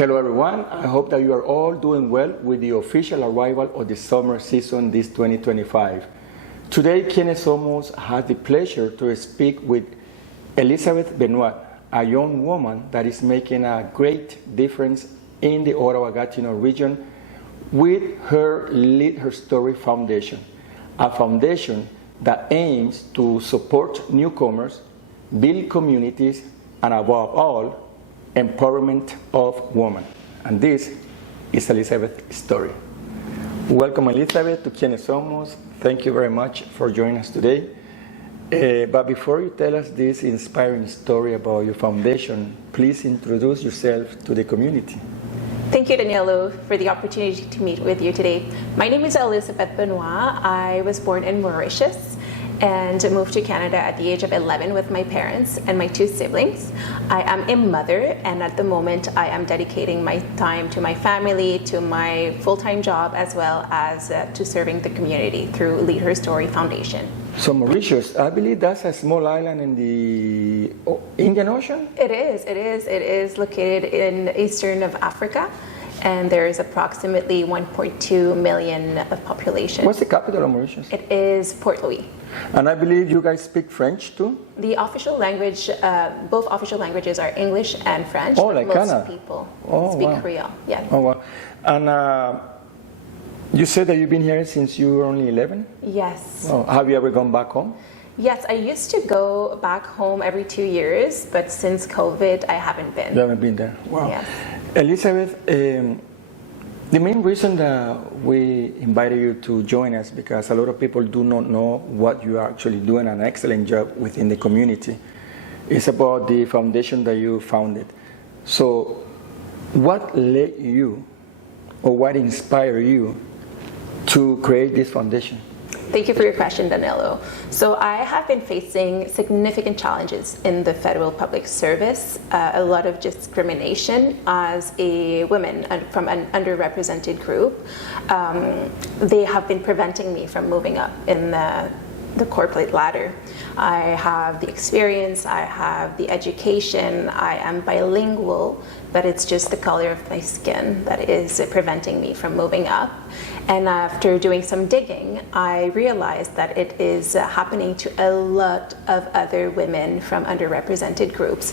Hello everyone, I hope that you are all doing well with the official arrival of the summer season this 2025. Today, Quienes, Somos has the pleasure to speak with Elizabeth Benoit, a young woman that is making a great difference in the Ottawa Gatineau region with her Lead Her Storty Foundation, a foundation that aims to support newcomers, build communities, and above all, empowerment of women. And this is Elizabeth's story. Welcome, Elizabeth, to Quienes Somos. Thank you very much for joining us today. But before you tell us this inspiring story about your foundation, please introduce yourself to the community. Thank you, Danilo, for the opportunity to meet with you today. My name is Elizabeth Benoit. I was born in Mauritius and moved to Canada at the age of 11 with my parents and my two siblings. I am a mother, and at the moment I am dedicating my time to my family, to my full-time job, as well as to serving the community through Lead Her Storty Foundation. So Mauritius, I believe that's a small island in the Indian Ocean? It is located in eastern of Africa, and there is approximately 1.2 million of population. What's the capital of Mauritius? It is Port Louis. And I believe you guys speak French too? The official language, both official languages are English and French. Oh, like most Canada. people Oh, speak wow. Creole. Yeah. Oh, wow. And you said that you've been here since you were only 11? Yes. Oh, have you ever gone back home? Yes, I used to go back home every 2 years, but since COVID, I haven't been. You haven't been there? Wow. Yes. Elizabeth, the main reason that we invited you to join us, because a lot of people do not know what you are actually doing an excellent job within the community, is about the foundation that you founded. So what led you, or what inspired you to create this foundation? Thank you for your question, Danilo. So I have been facing significant challenges in the federal public service, a lot of discrimination as a woman from an underrepresented group. They have been preventing me from moving up in the corporate ladder. I have the experience, I have the education, I am bilingual, but it's just the color of my skin that is preventing me from moving up. And after doing some digging, I realized that it is happening to a lot of other women from underrepresented groups.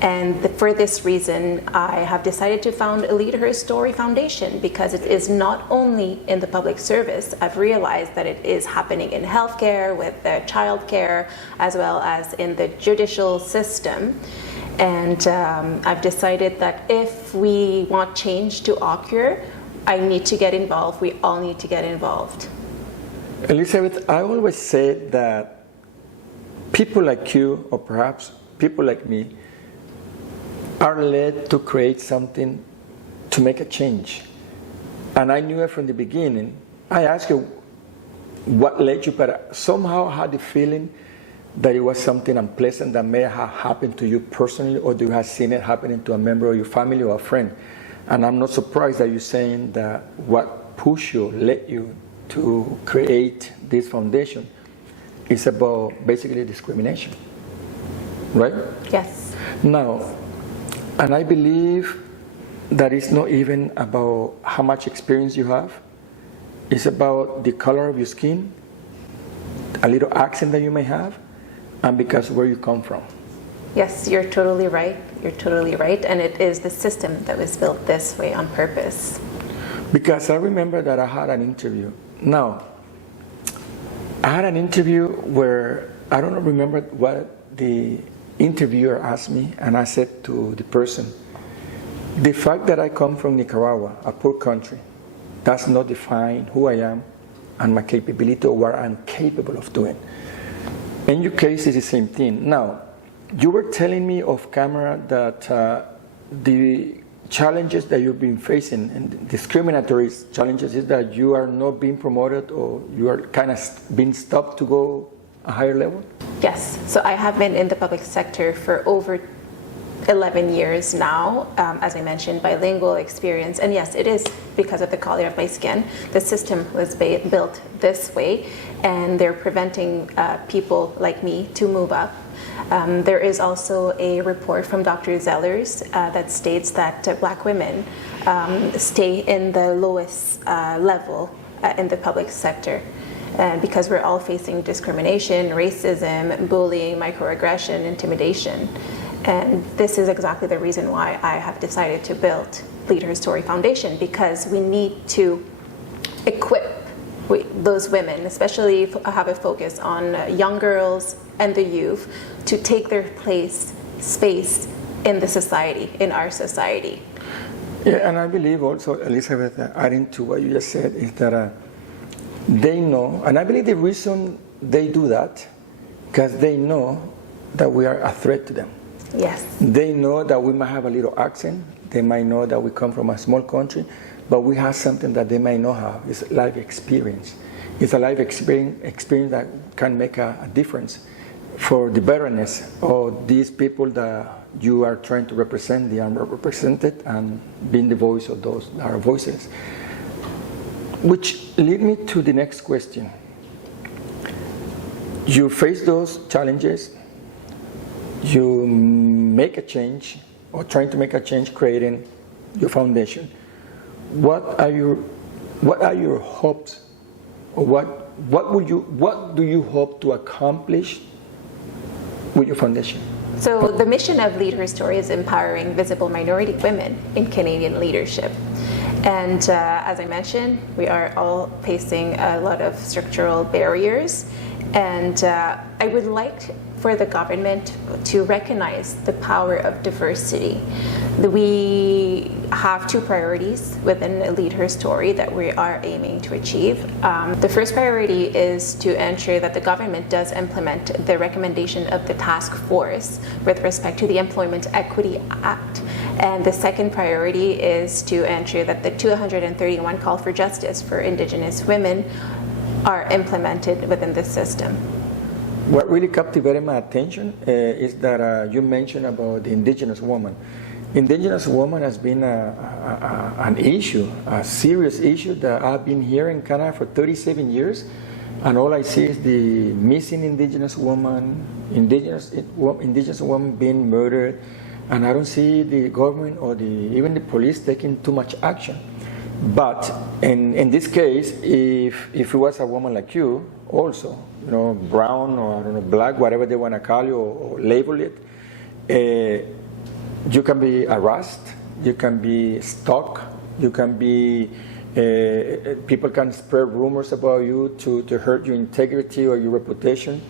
And for this reason, I have decided to found a Lead Her Storty Foundation, because it is not only in the public service. I've realized that it is happening in healthcare, with childcare, as well as in the judicial system. And I've decided that if we want change to occur, I need to get involved. We all need to get involved. Elizabeth, I always say that people like you, or perhaps people like me, are led to create something to make a change. And I knew it from the beginning. I asked you what led you, but somehow I had the feeling that it was something unpleasant that may have happened to you personally, or you have seen it happening to a member of your family or a friend. And I'm not surprised that you're saying that what pushed you, led you to create this foundation is about basically discrimination, right? Yes. Now, and I believe that it's not even about how much experience you have. It's about the color of your skin, a little accent that you may have, and because where you come from. Yes, you're totally right. You're totally right. And it is the system that was built this way on purpose. Because I remember that I had an interview. Now, I had an interview where I don't remember what the interviewer asked me, and I said to the person, the fact that I come from Nicaragua, a poor country, does not define who I am and my capability or what I'm capable of doing. In your case, it's the same thing. Now, you were telling me off camera that the challenges that you've been facing, and discriminatory challenges, is that you are not being promoted, or you are kind of being stopped to go a higher level? Yes. So I have been in the public sector for over 11 years now. As I mentioned, bilingual experience. And yes, it is because of the color of my skin. The system was built this way, and they're preventing people like me to move up There is also a report from Dr. Zellers that states that Black women stay in the lowest level in the public sector. Because we're all facing discrimination, racism, bullying, microaggression, intimidation. And this is exactly the reason why I have decided to build Lead Her Story Foundation, because we need to equip those women, especially have a focus on young girls and the youth, to take their space in the society, in our society. Yeah, and I believe also, Elizabeth, adding to what you just said, is that they know, and I believe the reason they do that, because they know that we are a threat to them. Yes. They know that we might have a little accent. They might know that we come from a small country, but we have something that they might not have. It's life experience. It's a life experience that can make a difference for the betterness of these people that you are trying to represent, the underrepresented, and being the voice of those that are voiceless. Which lead me to the next question. You face those challenges, you make a change, or trying to make a change, creating your foundation. What are your hopes, or what do you hope to accomplish with your foundation? So the mission of Lead Her Story is empowering visible minority women in Canadian leadership. And as I mentioned, we are all facing a lot of structural barriers. And I would like for the government to recognize the power of diversity. We have two priorities within Lead Her Story that we are aiming to achieve. The first priority is to ensure that the government does implement the recommendation of the task force with respect to the Employment Equity Act. And the second priority is to ensure that the 231 call for justice for Indigenous women are implemented within the system. What really captivated my attention is that you mentioned about the Indigenous woman. Indigenous woman has been an issue, a serious issue that I've been here in Canada for 37 years, and all I see is the missing Indigenous woman, Indigenous woman being murdered, and I don't see the government or even the police taking too much action. But in this case, if it was a woman like you, also, brown or I don't know, black, whatever they want to call you or label it, you can be arrested, you can be stalked, you can be, people can spread rumors about you to hurt your integrity or your reputation,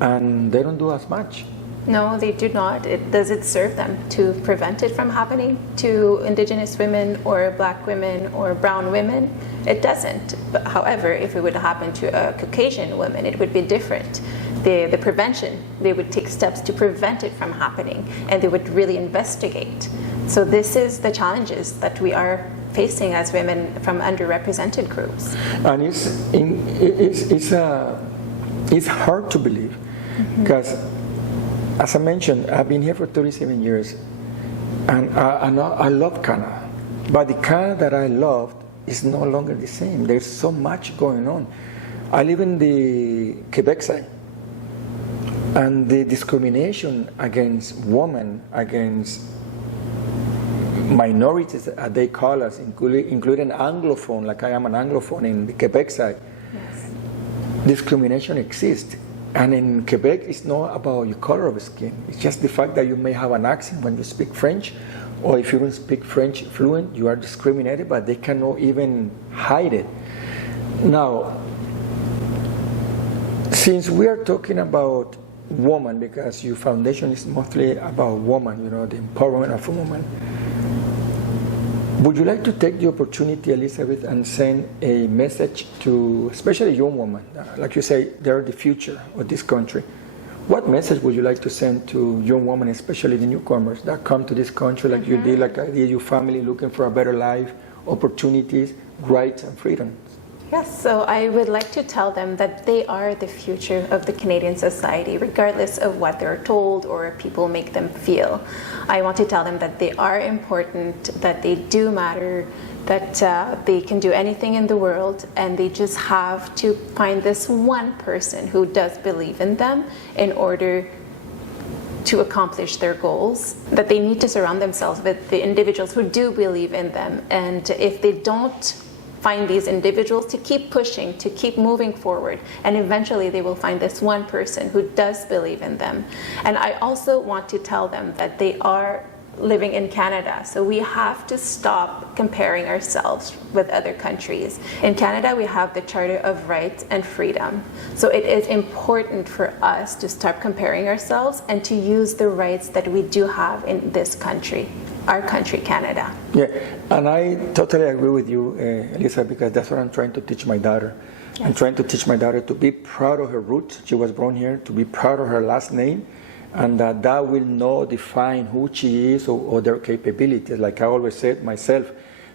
and they don't do as much. No, they do not. Does it serve them to prevent it from happening to Indigenous women or Black women or brown women? It doesn't. But however, if it would happen to a Caucasian woman, it would be different. The prevention, they would take steps to prevent it from happening, and they would really investigate. So this is the challenges that we are facing as women from underrepresented groups. And it's hard to believe, because as I mentioned, I've been here for 37 years, and I love Canada. But the Canada that I loved is no longer the same. There's so much going on. I live in the Quebec side, and the discrimination against women, against minorities, as they call us, including Anglophone, like I am an Anglophone in the Quebec side, yes. Discrimination exists. And in Quebec, it's not about your color of skin. It's just the fact that you may have an accent when you speak French, or if you don't speak French fluent, you are discriminated, but they cannot even hide it. Now, since we are talking about woman, because your foundation is mostly about woman, the empowerment of a woman, would you like to take the opportunity, Elizabeth, and send a message to especially young women? Like you say, they're the future of this country. What message would you like to send to young women, especially the newcomers that come to this country like you did, like I did, your family looking for a better life, opportunities, rights, and freedom? Yes, so I would like to tell them that they are the future of the Canadian society, regardless of what they're told or people make them feel. I want to tell them that they are important, that they do matter, that they can do anything in the world, and they just have to find this one person who does believe in them in order to accomplish their goals, that they need to surround themselves with the individuals who do believe in them. And if they don't find these individuals, to keep pushing, to keep moving forward, and eventually they will find this one person who does believe in them. And I also want to tell them that they are living in Canada, so we have to stop comparing ourselves with other countries. In Canada, we have the Charter of Rights and Freedom, so it is important for us to stop comparing ourselves and to use the rights that we do have in this country, our country, Canada. Yeah, and I totally agree with you, Elisa, because that's what I'm trying to teach my daughter. Yes. I'm trying to teach my daughter to be proud of her roots. She was born here, to be proud of her last name, and that will not define who she is or their capabilities. Like I always said myself,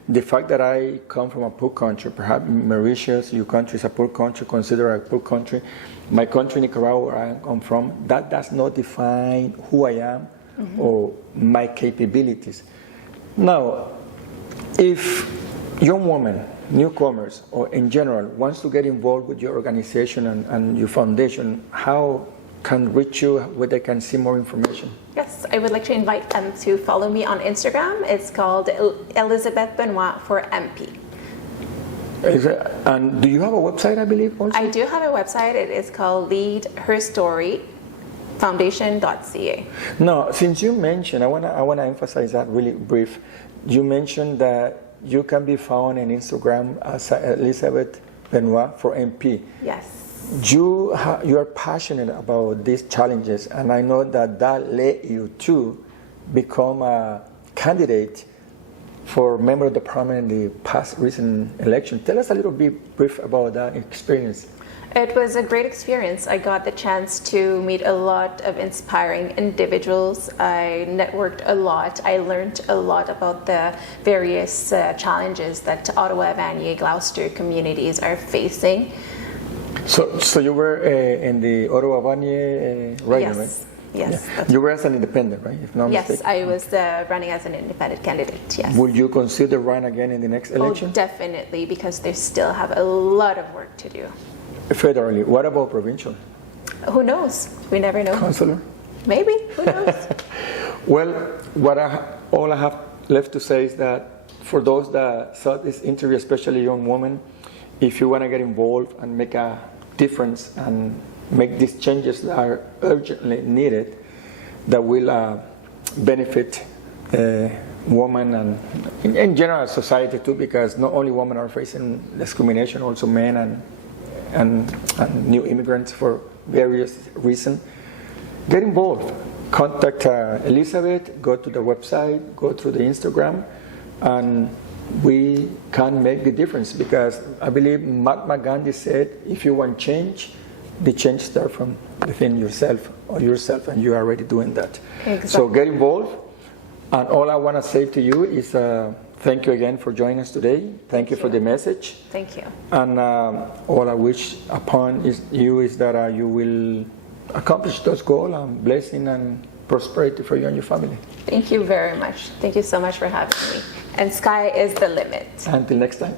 the fact that I come from a poor country, perhaps Mauritius, your country is a poor country, consider a poor country, my country, Nicaragua, where I come from, that does not define who I am or my capabilities. Now, if young women, newcomers, or in general, wants to get involved with your organization and your foundation, how can reach you, where they can see more information? Yes, I would like to invite them to follow me on Instagram. It's called Elizabeth Benoit for MP. And do you have a website, I believe, also? I do have a website. It is called Lead Her Storty Foundation.ca. Now, since you mentioned, I want to emphasize that really brief. You mentioned that you can be found on Instagram as Elizabeth Benoit for MP. Yes. You are passionate about these challenges, and I know that led you to become a candidate for member of the parliament in the past recent election. Tell us a little bit brief about that experience. It was a great experience. I got the chance to meet a lot of inspiring individuals. I networked a lot. I learned a lot about the various challenges that Ottawa, Vanier, Gloucester communities are facing. So you were in the Ottawa Vanier region, right? Yes. Yeah. You were as an independent, right? If not mistaken. Yes, I was running as an independent candidate, yes. Would you consider run again in the next election? Oh, definitely, because they still have a lot of work to do. Federally. What about provincial? Who knows? We never know. Councillor? Maybe. Who knows? Well, all I have left to say is that for those that saw this interview, especially young women, if you want to get involved and make a difference and make these changes that are urgently needed, that will benefit women and in general society too, because not only women are facing discrimination, also men and new immigrants for various reasons. Get involved. Contact Elizabeth, go to the website, go through the Instagram, and we can make the difference, because I believe Mahatma Gandhi said, if you want change, the change starts from within yourself, and you are already doing that. Exactly. So get involved, and all I want to say to you is thank you again for joining us today. Thank you for the message. Thank you. And all I wish upon is that you will accomplish those goals and blessing and prosperity for you and your family. Thank you very much. Thank you so much for having me. And sky is the limit. Until next time.